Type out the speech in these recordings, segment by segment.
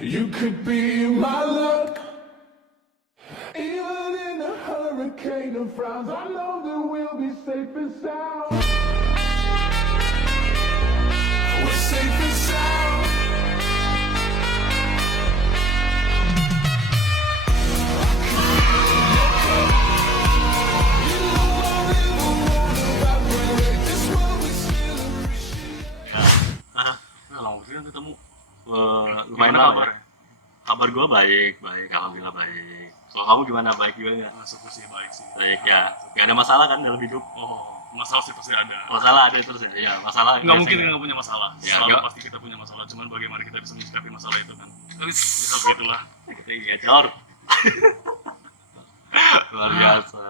You could be my luck. Even in a hurricane of frowns, I know that we'll be safe and sound. We're safe and sound. You know I never wanna evaporate. This world we still appreciate. Lama banget ketemu. Lumayan Gimana lama kabar? ya. Kabar gue baik, alhamdulillah baik. Soal kamu gimana, baik juga nggak? Syukur sih baik sih. Baik ya, nggak ada masalah kan dalam hidup? Oh, masalah sih pasti ada. Masalah ada terus ya, ya masalah. Nggak mungkin biasanya. nggak punya masalah. Ya, Selalu nggak. pasti kita punya masalah. Cuman bagaimana kita bisa menyikapi masalah itu kan? Bisa begitulah. Kita gacor. Luar biasa.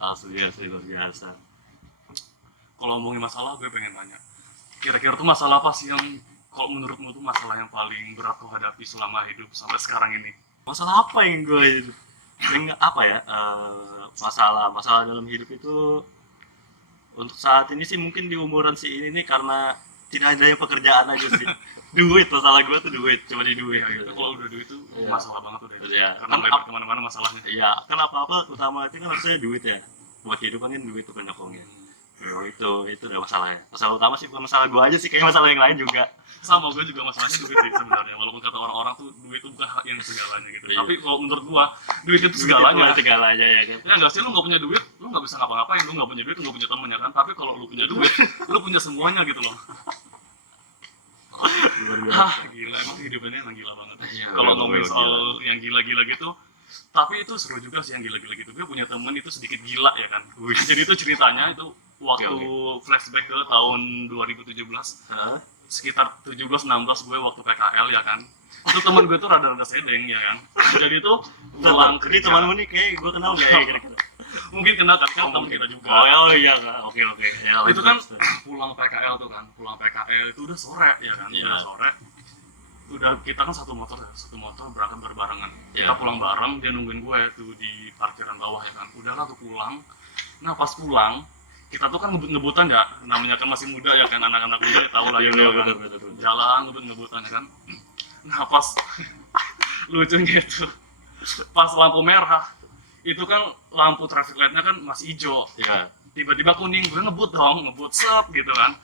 Asli luar biasa. Kalau ngomongin masalah, gue pengen tanya. Kira-kira tuh masalah apa sih yang kalau menurutmu tuh masalah yang paling berat kau hadapi selama hidup sampai sekarang ini? Masalah apa yang gue itu? Yang apa ya? Masalah dalam hidup itu untuk saat ini sih mungkin di umuran si ini nih karena tidak adanya pekerjaan aja sih. Duit, masalah gue tuh duit, cuma di duit. Ya, itu kalau udah duit itu Iya. masalah banget udah. Iya. Karena melebar kemana-mana masalahnya. Iya, kan apa-apa utama itu kan harusnya duit ya. Buat kehidupan kan duit tuh kan nyokongnya. Oh, itu udah masalahnya. Masalah utama sih bukan masalah gue aja sih, kayak masalah yang lain juga. Sama gue juga masalahnya duit sih sebenarnya. Walaupun kata orang-orang tuh duit itu bukan hak yang segalanya gitu. Iya. Tapi kalau menurut gue duit itu Duit segalanya. itu segalanya ya kan. Ya nggak sih, lu nggak punya duit, lu nggak bisa ngapa-ngapain, lu nggak punya duit, lu nggak punya temen ya kan. Tapi kalau lu punya duit, lu punya semuanya gitu loh. Luar biasa. Hah, gila, emang kehidupannya emang gila banget. Iya, Kalau memang ngomongin gila. soal yang gila-gila gitu, tapi itu seru juga sih yang gila-gila gitu. Gue punya temen itu sedikit gila ya kan. Jadi itu ceritanya itu waktu Oke. flashback ke tahun 2017, Hah? sekitar 17-16 gue waktu PKL ya kan. Itu temen gue tuh rada-rada sedeng ya kan. Jadi itu pulang Ini temanmu nih kayak gue kenal nggak ya kira-kira? mungkin kenal kan temen kita juga. Oh iya Kak. Oke. Ya, Itu kan lanjut. pulang PKL tuh kan, pulang PKL itu udah sore ya kan, Iya. udah sore. Udah kita kan satu motor berangkat berbarengan. Kita Iya. pulang bareng, dia nungguin gue tuh di parkiran bawah ya kan. Udahlah tuh pulang. Nah pas pulang kita tuh kan ngebut-ngebutan ya, namanya kan masih muda ya kan, anak-anak muda ya tahu lah Iya, gitu ya kan. betul. Jalan ngebut-ngebutan ya kan. Nah pas lucunya itu pas lampu merah itu kan lampu traffic light-nya kan masih hijau. Iya. Tiba-tiba kuning, gue ngebut set gitu kan.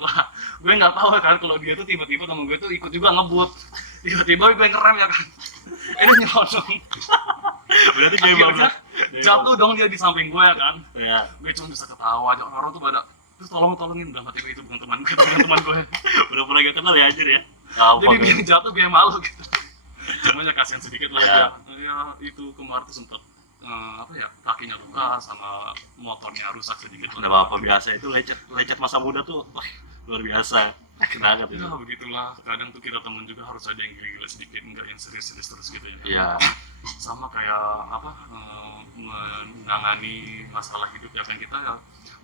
Wah, gue nggak tahu kan kalau dia tuh tiba-tiba temen gue tuh ikut juga ngebut. Tiba-tiba gue ngerem ya kan. Ini nyelonong. Berarti dia Akhirnya jatuh dong dia di samping gue kan. Ya. Gue cuma bisa ketawa aja, orang-orang tuh pada terus tolongin, udah mati itu bukan teman gue, bukan teman gue. Udah pernah gak kenal ya anjir ya. Jadi dia jatuh dia malu gitu. Cuma ya kasihan sedikit lah Ya. ya itu kemarin tuh sempet kakinya luka sama motornya rusak sedikit. Udah apa biasa itu lecet masa muda tuh wah, luar biasa. Kenangan itu. Ya begitulah, kadang tuh kita temen juga harus ada yang gila-gila sedikit, enggak yang serius-serius terus gitu ya. Iya. Sama kayak menangani masalah hidup ya kan, kita ya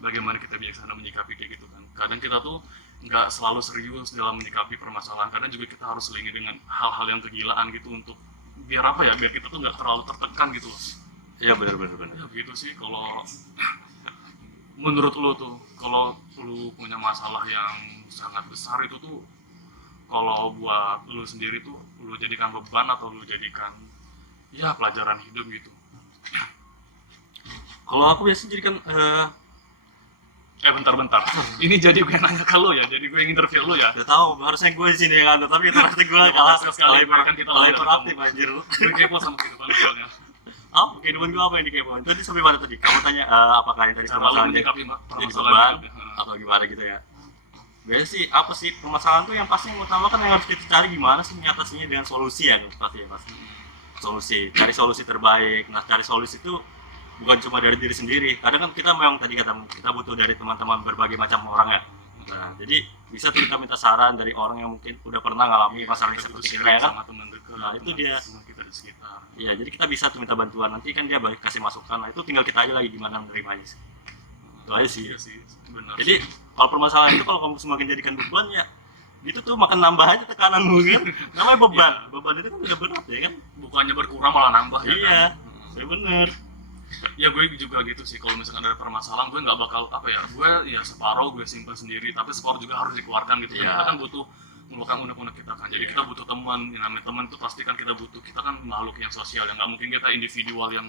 bagaimana kita biasa menyikapi kayak gitu kan. Kadang kita tuh nggak selalu serius dalam menyikapi permasalahan, kadang juga kita harus selingi dengan hal-hal yang kegilaan gitu untuk biar apa ya, biar kita tuh nggak terlalu tertekan gitu loh. Iya benar. Ya begitu sih kalau menurut lu tuh, kalau lu punya masalah yang sangat besar itu tuh, kalau buat lu sendiri tuh lu jadikan beban atau lu jadikan ya pelajaran hidup gitu. Kalau aku biasa jadikan Bentar. Ini jadi gue nanya ke lu ya, jadi gue yang interview lu ya. udah tahu harusnya gue di sini yang ada tapi ternyata gue Ya, kalah sekali kan kita kalah lawan hiperaktif ketemu. anjir. Gue kepo sama kehidupan lu soalnya. Apa kehidupan gue apa yang dikepoin? Tadi sampai mana tadi? Kamu tanya apakah yang tadi Cara lu permasalahan menyikapi jadi permasalahan beban hidup ya. atau gimana gitu ya? Biasanya sih apa sih permasalahan tuh yang pasti yang utama kan yang harus kita cari gimana sih mengatasinya dengan solusi ya pasti. Cari solusi terbaik. Nah cari solusi itu bukan cuma dari diri sendiri. Kadang kan kita memang tadi kata kita butuh dari teman-teman berbagai macam orang ya. Nah, jadi bisa tuh kita minta saran dari orang yang mungkin udah pernah ngalami masalah yang Kita seperti butuh kita ya kan. sama teman dekat. Nah, itu dia. Teman kita di sekitar. Iya, jadi kita bisa tuh minta bantuan. Nanti kan dia balik kasih masukan. Nah, itu tinggal kita aja lagi gimana menerimanya sih. Itu aja sih. Iya sih, benar. Jadi kalau permasalahan itu kalau kamu semakin jadikan beban ya itu tuh makin nambah aja tekananmu kan. Namanya beban. Iya. Beban itu kan udah berat ya kan. Bukannya berkurang malah nambah ya Iya. kan? Ya bener. Ya gue juga gitu sih, kalau misalkan ada permasalahan gue nggak bakal gue ya separuh gue simpen sendiri, tapi separuh juga harus dikeluarkan gitu. Iya. Kita kan butuh melupakan unek-unek kita kan. Jadi kita butuh teman. Yang namanya teman itu pasti kan kita butuh. Kita kan makhluk yang sosial, yang nggak mungkin kita individual yang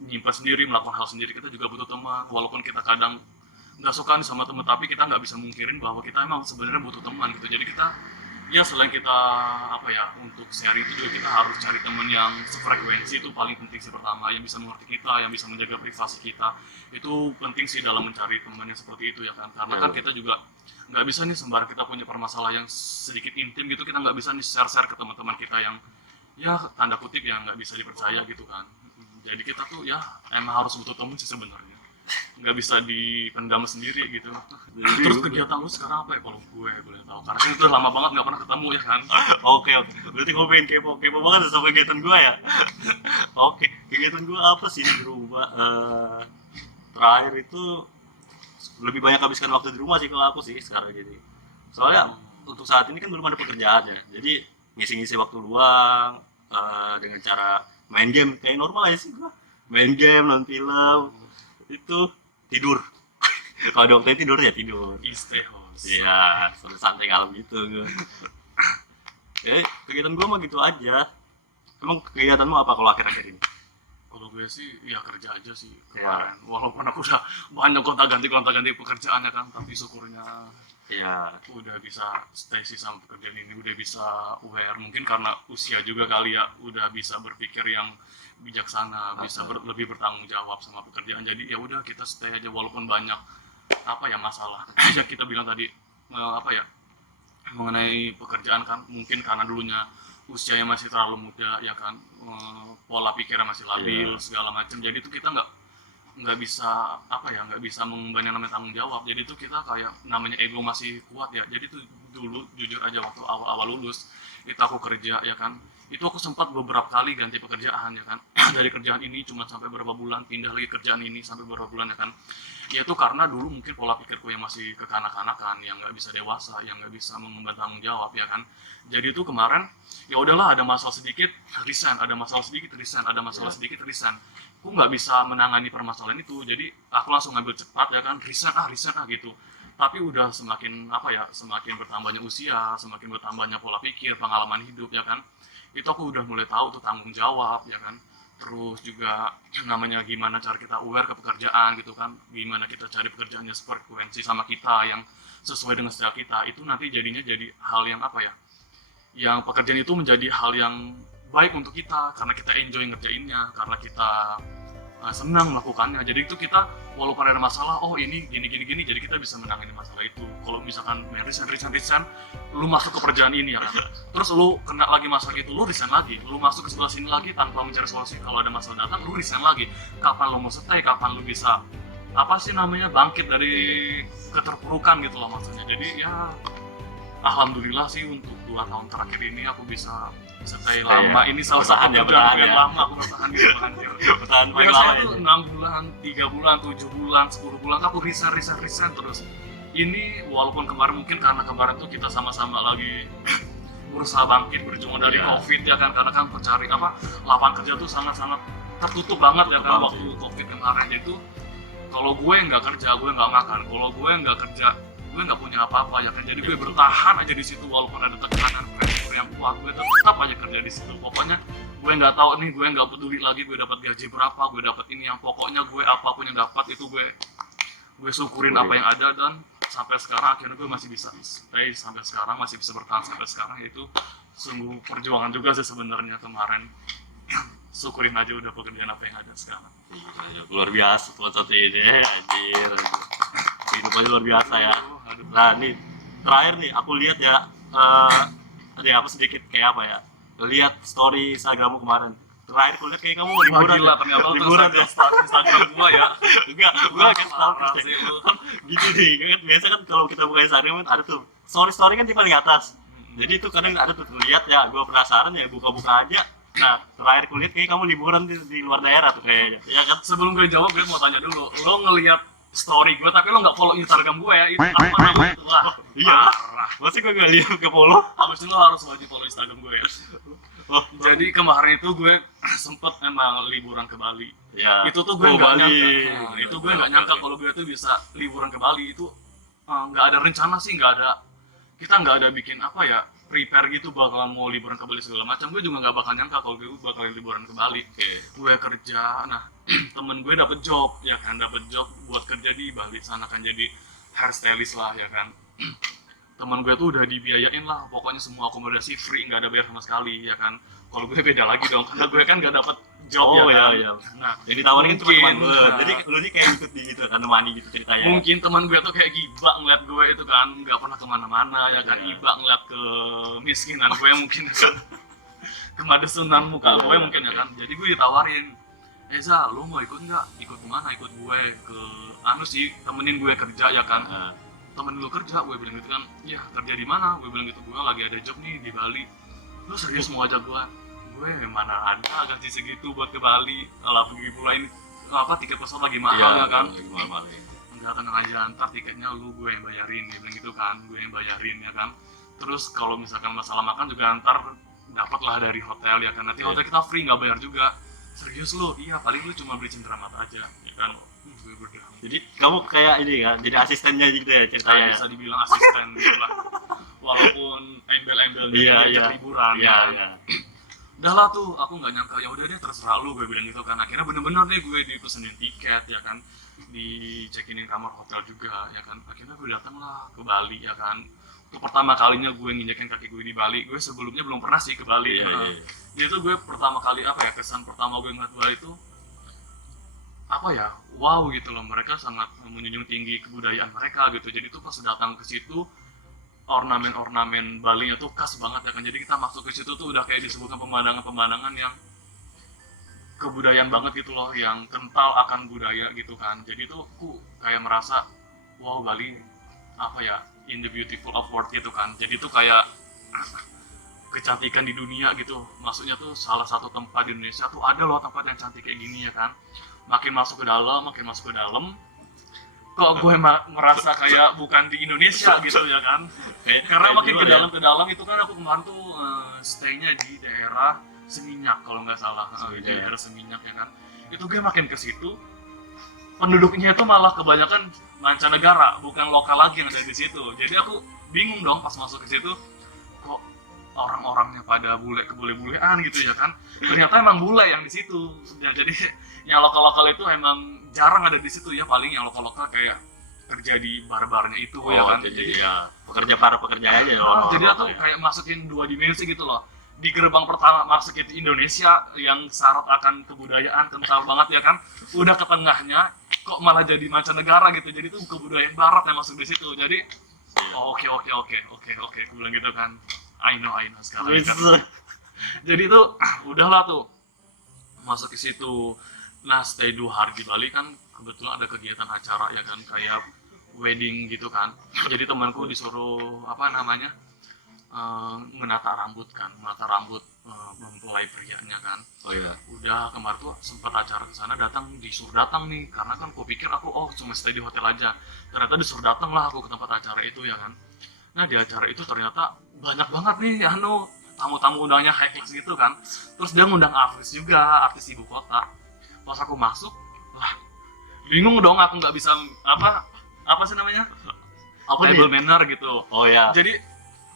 nyimpan sendiri, melakukan hal sendiri. Kita juga butuh teman. Walaupun kita kadang nggak suka nih sama teman, tapi kita nggak bisa mungkirin bahwa kita emang sebenarnya butuh teman gitu. Jadi kita ya selain kita apa ya untuk sharing itu juga kita harus cari teman yang sefrekuensi. Itu paling penting sih, pertama yang bisa mengerti kita, yang bisa menjaga privasi kita. Itu penting sih dalam mencari teman yang seperti itu ya kan, karena kan kita juga nggak bisa nih sembarang kita punya permasalahan yang sedikit intim gitu, kita nggak bisa nih share ke teman-teman kita yang ya tanda kutip yang nggak bisa dipercaya gitu kan. Jadi kita tuh ya emang harus butuh teman sih sebenarnya, nggak bisa dipendam sendiri gitu. Terus kegiatan lu sekarang apa ya kalau gue boleh tahu, karena kan udah lama banget nggak pernah ketemu ya kan. Oke, berarti gue pengen kepo banget sama kegiatan gue ya. Oke, kegiatan gue apa sih di rumah? Terakhir itu lebih banyak habiskan waktu di rumah sih kalau aku sih sekarang jadi. Soalnya untuk saat ini kan belum ada pekerjaan ya, jadi ngisi-ngisi waktu luang dengan cara main game kayak normal aja sih gue. Main game, nonton film, itu tidur. Kalau ada waktunya tidur ya tidur. Stay host. Iya, santai kalem gitu gue. Kegiatan gue mah gitu aja. Emang kegiatanmu apa kalau akhir-akhir ini? Kalau gue sih ya kerja aja sih Ya. kemarin. Walaupun aku udah banyak gonta-ganti pekerjaannya kan, tapi syukurnya Iya, udah bisa stay sih sama pekerjaan ini, udah bisa aware. Mungkin karena usia juga kali ya, udah bisa berpikir yang bijaksana, bisa lebih bertanggung jawab sama pekerjaan. Jadi ya udah kita stay aja walaupun banyak apa ya masalah. Yang kita bilang tadi apa ya mengenai pekerjaan kan, mungkin karena dulunya usianya masih terlalu muda ya kan, pola pikirnya masih labil segala macam. Jadi itu kita nggak bisa apa ya nggak bisa mengemban yang namanya tanggung jawab. Jadi itu kita kayak namanya ego masih kuat ya. Jadi itu dulu jujur aja waktu awal lulus itu aku kerja ya kan, itu aku sempat beberapa kali ganti pekerjaan ya kan. Dari kerjaan ini cuma sampai beberapa bulan, pindah lagi kerjaan ini sampai beberapa bulan ya kan. Ya itu karena dulu mungkin pola pikirku yang masih kekanak-kanakan, yang nggak bisa dewasa, yang nggak bisa mengemban tanggung jawab ya kan. Jadi itu kemarin ya udahlah, ada masalah sedikit resign, ada masalah sedikit resign, ada masalah sedikit resign. Aku nggak bisa menangani permasalahan itu, jadi aku langsung ngambil cepat ya kan, resign gitu. Tapi udah semakin apa ya, semakin bertambahnya usia, semakin bertambahnya pola pikir, pengalaman hidup ya kan, itu aku udah mulai tahu tuh tanggung jawab ya kan. Terus juga namanya gimana cara kita aware ke pekerjaan gitu kan, gimana kita cari pekerjaannya sefrekuensi sama kita yang sesuai dengan selera kita. Itu nanti jadinya jadi hal yang apa ya, yang pekerjaan itu menjadi hal yang baik untuk kita karena kita enjoy ngerjainnya, karena kita senang melakukannya. Jadi itu kita walaupun ada masalah, oh ini gini, jadi kita bisa menangani masalah itu. Kalau misalkan resign, lu masuk ke pekerjaan ini ya kan, terus lu kena lagi masalah itu, lu resign lagi, lu masuk ke sebelah sini lagi tanpa mencari solusi. Kalau ada masalah datang, lu resign lagi. Kapan lu mau stay, kapan lu bisa apa sih namanya bangkit dari keterpurukan gitu loh maksudnya. Jadi ya alhamdulillah sih untuk 2 tahun terakhir ini aku bisa stay lama. Ini salah satu pekerjaan yang lama aku bertahan gitu anjir. bertahan paling lama Biasanya ya. tuh 6 bulan, 3 bulan, 7 bulan, 10 bulan aku resign terus. Ini walaupun kemarin mungkin karena kemarin tuh kita sama-sama lagi berusaha bangkit berjuang dari Covid ya kan, karena kan pencari apa lapangan kerja tuh sangat-sangat tertutup banget ya kan waktu Covid kemarin. Itu kalau gue nggak kerja gue nggak makan, kalau gue nggak kerja gue nggak punya apa-apa ya kan. Jadi gue bertahan aja di situ walaupun ada tekanan pressure yang kuat, gue tetap aja kerja di situ. Pokoknya gue nggak tahu nih, gue nggak peduli lagi gue dapat gaji berapa, gue dapat ini, yang pokoknya gue apapun yang dapat itu gue syukurin apa yang ada. Dan sampai sekarang akhirnya gue masih bisa stay sampai sekarang, masih bisa bertahan sampai sekarang. Itu sungguh perjuangan juga sih sebenarnya kemarin. Syukurin aja udah pekerjaan apa yang ada sekarang. Iya, luar biasa buat satu ini, anjir. Kehidupannya luar biasa ya. Nah nih terakhir nih aku lihat ya, ada apa sedikit kayak apa ya, lihat story Instagrammu kemarin. Terakhir aku lihat kayak kamu liburan. Gila, ternyata lu liburan ya. Instagram gua ya. Enggak, gua agak Parah stalker sih lu. gitu nih. Kan biasa kan kalau kita buka Instagram kan ada tuh story kan di paling atas. Jadi itu kadang ada tuh lihat ya, gua penasaran ya buka-buka aja. Nah, terakhir kulihat kayak kamu liburan di luar daerah tuh kayaknya. Ya kan? Sebelum gue jawab, gue mau tanya dulu. Lo ngelihat story gue, tapi lo nggak follow Instagram gue ya? Itu apa namanya itu? Wah, Iya. parah. Masih gua enggak lihat ke follow. Habis itu lo harus wajib follow Instagram gue ya. Oh, Jadi kemarin itu gue sempet emang liburan ke Bali. ya. Itu tuh gue nggak Bali. nyangka. Itu gue nggak nyangka kalau gue tuh bisa liburan ke Bali. Itu nggak ada rencana sih, nggak ada kita nggak ada bikin apa ya, prepare gitu bakalan mau liburan ke Bali segala macam. Gue juga nggak bakal nyangka kalau gue bakal liburan ke Bali. Gue kerja, nah temen gue dapet job ya kan, dapet job buat kerja di Bali sana kan, jadi hairstylist lah ya kan. Temen gue tuh udah dibiayain lah, pokoknya semua akomodasi free, nggak ada bayar sama sekali ya kan. Kalau gue beda lagi dong, karena gue kan nggak dapet job ya kan. Iya. Nah, Jadi tawarin kan cuma teman lu. nah, Jadi lu nih kayak ikut di gitu kan, nemani gitu ceritanya. mungkin teman gue tuh kayak gibak ngeliat gue itu kan, nggak pernah kemana-mana ya kan, Iya. ibak ngeliat ke miskinan gue mungkin kan, kemadesunan muka gue Iya, mungkin ya oke. kan. Jadi gue ditawarin, Eza lu mau ikut nggak? Ikut kemana? Ikut gue ke anu sih, temenin gue kerja ya kan. Nah, Temen lu kerja, gue bilang gitu kan. Ya kerja di mana? Gue bilang gitu, gue lagi ada job nih di Bali. Lu serius mau ajak gue? Gue mana ada gaji segitu buat ke Bali, lah pergi pula ini apa, tiket pesawat lagi mahal ya kan. lagi mahal ya. Enggak, tenang aja, ntar tiketnya lu gue yang bayarin, dia bilang gitu kan, gue yang bayarin ya kan. Terus kalau misalkan masalah makan juga ntar dapat lah dari hotel ya kan, nanti Iya. hotel kita free, nggak bayar juga. Serius lu? Iya, paling lu cuma beli cenderamat aja ya kan. Gue berdua Jadi kamu kayak ini kan, jadi asistennya gitu ya ceritanya. bisa dibilang asisten gitu lah, walaupun embel-embelnya Iya, diajak iya. liburan Iya, ya kan. iya. Udah lah tuh, aku nggak nyangka, ya udah deh terserah lu, gue bilang gitu kan. Akhirnya bener-bener deh gue dipesenin tiket ya kan, di check-inin kamar hotel juga ya kan. Akhirnya gue datang lah ke Bali ya kan. Untuk pertama kalinya gue nginjekin kaki gue di Bali. Gue sebelumnya belum pernah sih ke Bali. Iya, Nah, iya. jadi itu gue pertama kali apa ya, kesan pertama gue ngeliat Bali itu apa ya, wow gitu loh, mereka sangat menjunjung tinggi kebudayaan mereka gitu. Jadi tuh pas datang ke situ, ornamen-ornamen Bali nya tuh khas banget ya kan. Jadi kita masuk ke situ tuh udah kayak disebutkan pemandangan-pemandangan yang kebudayaan banget gitu loh, yang kental akan budaya gitu kan. Jadi tuh aku kayak merasa, wow, Bali apa ya, in the beautiful of world gitu kan. Jadi tuh kayak kecantikan di dunia gitu. Maksudnya tuh salah satu tempat di Indonesia tuh ada loh tempat yang cantik kayak gini ya kan. Makin masuk ke dalam, kok gue merasa kayak bukan di Indonesia gitu ya kan. Karena makin ke dalam itu kan, aku kemarin tuh stay-nya di daerah Seminyak kalau nggak salah. Di daerah Seminyak ya kan. Itu gue makin ke situ, penduduknya itu malah kebanyakan mancanegara, bukan lokal lagi yang ada di situ. Jadi aku bingung dong pas masuk ke situ, kok orang-orangnya pada bule-bulean gitu ya kan. Ternyata emang bule yang di situ. Ya, jadi yang lokal-lokal itu emang jarang ada di situ ya, paling yang lokal-lokal kayak kerja di bar-barnya itu ya kan. Jadi ya para pekerja aja ya. Jadi aku kayak masukin dua dimensi gitu loh. Di gerbang pertama masuk itu Indonesia yang syarat akan kebudayaan kental banget ya kan. Udah ke tengahnya kok malah jadi mancanegara gitu. Jadi tuh kebudayaan barat yang masuk di situ. Jadi oke, aku bilang gitu kan. I know sekarang kan. Jadi tuh udahlah tuh masuk ke situ. Nah, stay 2 hari di Bali kan, kebetulan ada kegiatan acara ya kan, kayak wedding gitu kan. Jadi temanku disuruh apa namanya, menata rambut mempelai prianya kan. Oh iya. Udah kemarin tuh sempat acara ke sana, disuruh datang nih, karena kan aku pikir aku cuma stay di hotel aja. Ternyata disuruh datang lah aku ke tempat acara itu ya kan. Nah, di acara itu ternyata banyak banget nih tamu-tamu undangnya high class gitu kan. Terus dia ngundang artis juga, artis ibu kota. Pas aku masuk, lah bingung dong, aku nggak bisa apa sih namanya, table manner gitu. Oh ya. Jadi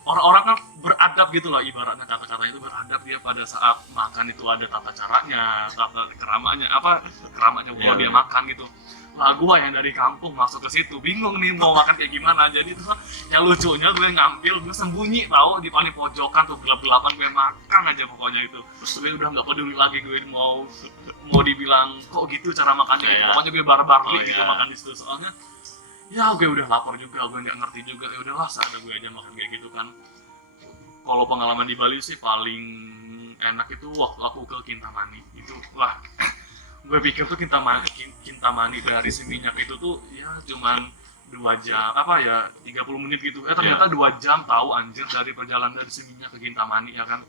orang-orang kan beradab gitu loh, ibaratnya kata-katanya itu beradab. Dia pada saat makan itu ada tata caranya, tata keramanya kalau dia makan gitu. Lah gua yang dari kampung masuk ke situ bingung nih mau makan kayak gimana. Jadi tuh yang lucunya gue gue sembunyi tahu di paling pojokan tuh, gelap-gelapan gue makan aja pokoknya itu. Terus gue udah nggak peduli lagi, gue mau dibilang kok gitu cara makannya gitu. Pokoknya gue barbar-barlik gitu makan di situ. Soalnya ya gue udah lapar juga, gue nggak ngerti juga. Ya udahlah, saatnya gue aja makan kayak gitu kan. Kalau pengalaman di Bali sih paling enak itu waktu aku ke Kintamani. Itu lah gue pikir tuh Kintamani dari Seminyak itu tuh ya cuman 2 jam 30 menit gitu. Ternyata 2 jam tahu anjir dari perjalanan dari Seminyak ke Kintamani ya kan.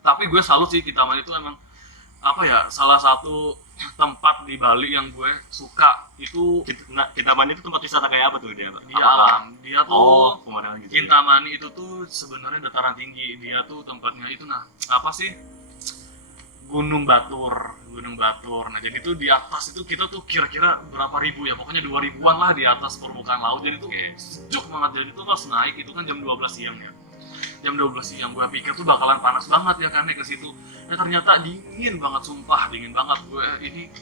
Tapi gue salut sih, Kintamani itu emang apa ya, salah satu tempat di Bali yang gue suka. Itu Kintamani itu tempat wisata kayak apa tuh dia? alam. Dia tuh pemandangan gitu. Kintamani itu tuh sebenarnya dataran tinggi. Dia tuh tempatnya itu apa sih? Gunung Batur. Nah jadi tuh di atas itu kita tuh kira-kira berapa ribu ya, pokoknya 2000-an lah di atas permukaan laut. Jadi tuh kayak sejuk banget. Jadi tuh pas naik itu kan jam 12 siang ya. Jam 12 siang gue pikir tuh bakalan panas banget ya kan naik ke situ. Ya ternyata dingin banget, sumpah dingin banget. Gue ini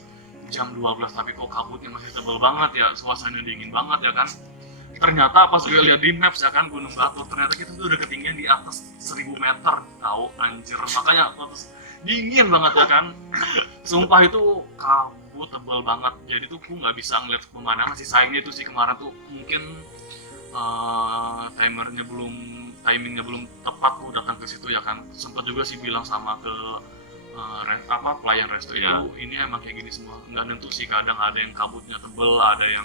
jam 12 tapi kok kabutnya masih tebel banget ya, suasananya dingin banget ya kan. Ternyata pas gue lihat di maps ya kan Gunung Batur, ternyata kita tuh udah ketinggian di atas 1000 meter, tahu anjir. Makanya terus dingin banget ya kan. Sumpah itu kabut tebal banget. Jadi tuh gue nggak bisa ngeliat pemandangan sih. Sayangnya itu sih kemarin tuh mungkin timingnya belum tepat gue datang ke situ ya kan. Sempat juga sih bilang sama ke pelayan resto itu, Iya. ini emang kayak gini semua, nggak nentu sih, kadang ada yang kabutnya tebel, ada yang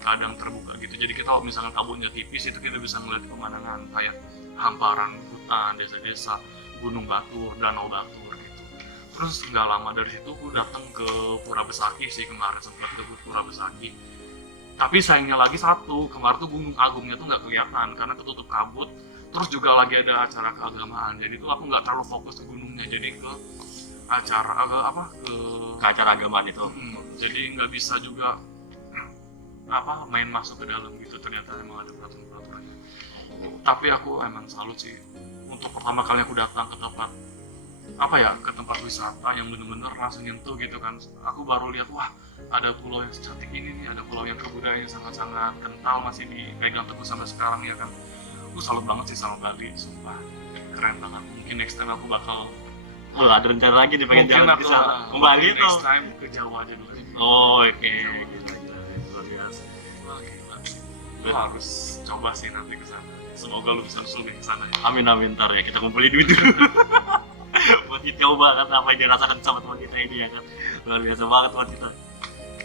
kadang terbuka gitu. Jadi kita kalau misalkan kabutnya tipis itu kita bisa melihat pemandangan kayak hamparan hutan, desa-desa, Gunung Batur, Danau Batur gitu. Terus nggak lama dari situ gue datang ke Pura Besaki sih kemarin, sempat ke Pura Besaki. Tapi sayangnya lagi satu, kemarin tuh Gunung Agungnya tuh nggak kelihatan karena ketutup kabut. Terus juga lagi ada acara keagamaan, jadi tuh aku nggak terlalu fokus ke gunungnya, jadi ke acara Ke acara agamaan itu. jadi nggak bisa juga main masuk ke dalam gitu. Ternyata emang ada peraturan-peraturannya. Tapi aku emang salut sih untuk pertama kali aku datang ke tempat wisata yang bener-bener langsung nyentuh gitu kan. Aku baru lihat, wah ada pulau yang secantik ini nih, ada pulau yang kebudayaannya sangat-sangat kental, masih dipegang teguh sampai sekarang ya kan. Aku salut banget sih sama Bali, sumpah keren banget. Mungkin next time aku bakal Ada rencana lagi nih pengen jalan ke sana. Kembali next tuh. time ke Jawa aja dulu. Oh, oke. Gila. Luar biasa. Wah, gila. Lu harus coba sih nanti ke sana. Semoga lu bisa nyusul ke sana ya. Amin ntar ya kita kumpulin duit dulu. Buat kita coba kan apa yang dirasakan sama teman kita ini ya kan. Luar biasa banget buat kita.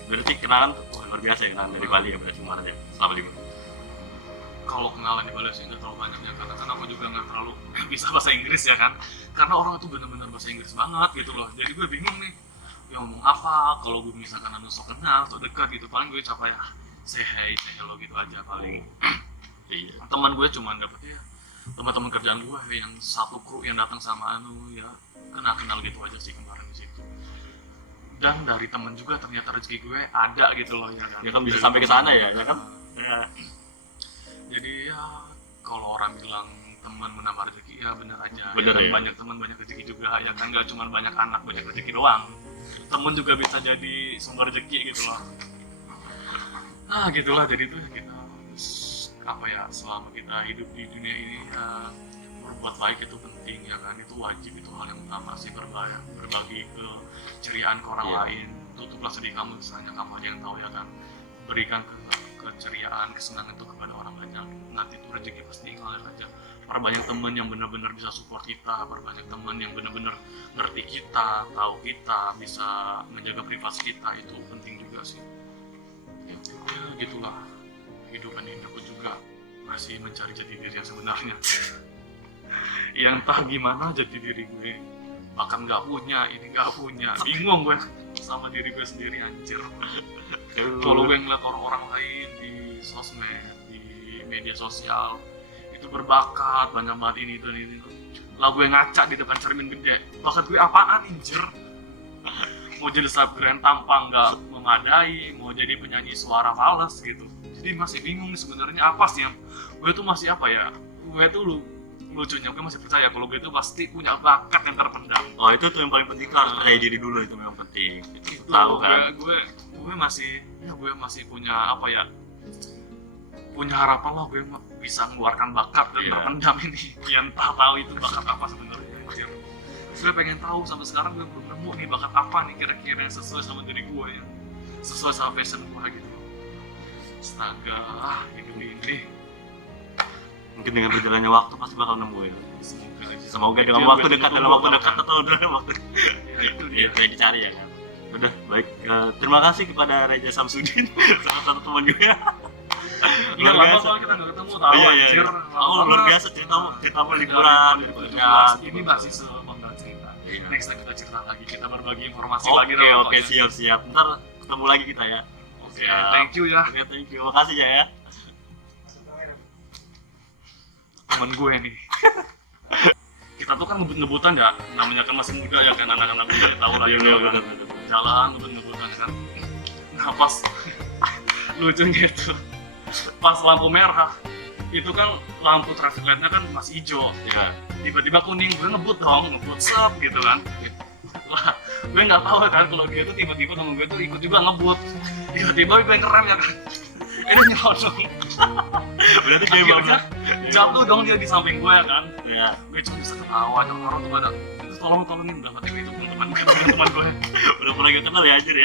Berarti kenalan tuh luar biasa ya, kenalan dari Bali ya berarti kemarin ya. Selama 5. Kalau kenalan di Bali sih nggak terlalu banyak ya, karena kan aku juga nggak terlalu bisa bahasa Inggris ya kan. Karena orang itu benar-benar bahasa Inggris banget gitu loh. Jadi gue bingung nih, yang ngomong apa. Kalau gue misalkan anu sok kenal atau dekat gitu, paling gue capek ya say hi, say hello gitu aja paling. Iya. Teman gue cuma dapet ya teman-teman kerjaan gue yang satu kru yang datang sama anu ya, kenal gitu aja sih kemarin di situ. Dan dari temen juga ternyata rezeki gue ada gitu loh ya kan. Ya kan bisa sampai ke sana ya kan. Ya. Jadi ya kalau orang bilang teman menambah rezeki ya benar aja. Bener kan ya. Banyak teman banyak rezeki juga ya kan, nggak cuma banyak anak banyak rezeki doang. Temen juga bisa jadi sumber rezeki gitu loh. Nah gitulah, jadi tuh kita harus selama kita hidup di dunia ini ya berbuat baik itu penting ya kan, itu wajib, itu hal yang utama sih. Berbagi keceriaan ke orang Iya. lain, tutuplah sedih kamu misalnya kamu aja yang tahu ya kan. Berikan keceriaan, kesenangan itu kepada orang banyak, nanti tuh rezeki pasti ngalir aja. Perbanyak teman yang benar-benar bisa support kita, perbanyak teman yang benar-benar ngerti kita, tahu kita, bisa menjaga privasi kita, itu penting juga sih. Ya gitulah, kehidupan ini aku juga masih mencari jati diri yang sebenarnya. Yang entah gimana jati diri gue, bahkan nggak punya, ini nggak punya, bingung gue sama diri gue sendiri anjir. Kalau gue ngeliat orang-orang lain di sosmed, di media sosial itu berbakat, banyak banget ini dan ini, lah gue ngaca di depan cermin gede, bakat gue apaan anjir? Mau jadi selebgram tampang nggak memadai, mau jadi penyanyi suara fals gitu. Jadi masih bingung nih sebenarnya apa sih yang gue tuh masih gue tuh lucunya gue masih percaya kalau gue tuh pasti punya bakat yang terpendam. Oh itu tuh yang paling penting, tuh harus percaya diri dulu, itu memang penting. Itu Tahu kan? gue masih punya punya harapan lah gue bisa mengeluarkan bakat dan Iya. terpendam ini. Yang tak tahu itu bakat apa sebenarnya anjir. Gue pengen tahu, sampai sekarang gue belum nemu nih bakat apa nih kira-kira yang sesuai sama diri gue, yang sesuai sama passion gue gitu. Astaga, hidup ini Mungkin dengan berjalannya waktu pasti bakal nemu ya. semoga aja. Semoga dalam Itu waktu yang dekat, gue dalam waktu tunggu dekat kan. atau dalam waktu Ya, itu dia. itu yang dicari ya kan. Udah baik, terima kasih kepada Reza Samsudin, salah satu teman gue. Iya, Luar lama biasa. soalnya kita nggak ketemu, tahu Iya. anjir. Oh luar biasa, ceritamu liburan dari kerja. Ini masih sebangga cerita. Iya. Next time kita cerita lagi, kita berbagi informasi Oke lagi. lah oke, pokoknya. siap. Ntar ketemu lagi kita ya. Oke, thank you ya. Oke, thank you. Makasih ya. Temen gue nih. kita tuh kan ngebut-ngebutan ya, namanya kan masih muda ya kan, anak-anak muda tahu lah Iya, gitu kan, bener. jalan ngebut-ngebutan ya kan. Nah pas lucunya itu pas lampu merah itu kan lampu traffic lightnya kan masih hijau, Ya. tiba-tiba kuning, gue ngebut dong, ngebut sep gitu kan. Wah, gue nggak tahu kan kalau dia tuh tiba-tiba temen gue tuh ikut juga ngebut, tiba-tiba gue ngerem ya kan, ini nyelonong, Berarti kayak akhirnya banget. jatuh dong dia di samping gue kan. Ya. Gue cuma bisa ketawa, orang tuh pada itu tolongin udah mati itu teman-teman gue Udah pernah kita kenal ya anjir ya.